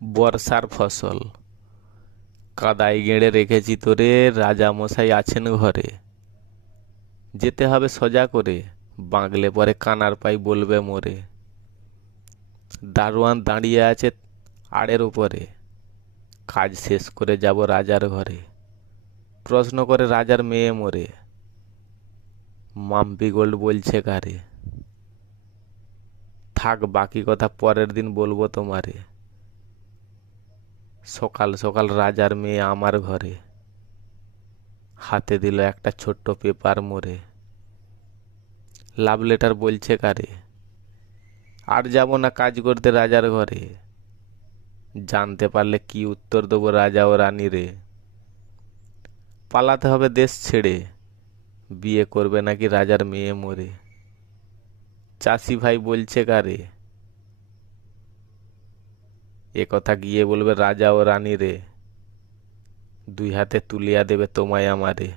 বর্ষার ফসল। কাদায় গেড়ে রেখেছি তোরে, রাজা মশাই আছেন ঘরে। যেতে হবে সোজা করে, বাঁকলে পরে কানার পাই বলবে মোরে। দারোয়ান দাঁড়িয়ে আছে আড়ের উপরে, কাজ শেষ করে যাব রাজার ঘরে। প্রশ্ন করে রাজার মেয়ে মোরে, মাম্পি গোল্ড বলছে কারে। থাক বাকি কথা পরের দিন বলবো তোমারে। সকাল সকাল রাজার মেয়ে আমার ঘরে, হাতে দিল একটা ছোট্ট পেপার মোরে। লাভ লেটার বলছে কারে, আর যাব না কাজ করতে রাজার ঘরে। জানতে পারলে কি উত্তর দেবো রাজা ও রানী রে। পালাতে হবে দেশ ছেড়ে, বিয়ে করবে নাকি রাজার মেয়ে মোরে। চাষি ভাই বলছে কারে, এ কথা গিয়ে বলবে রাজা ও রানী রে। দুই হাতে তুলিয়া দেবে তোমায় আমারে।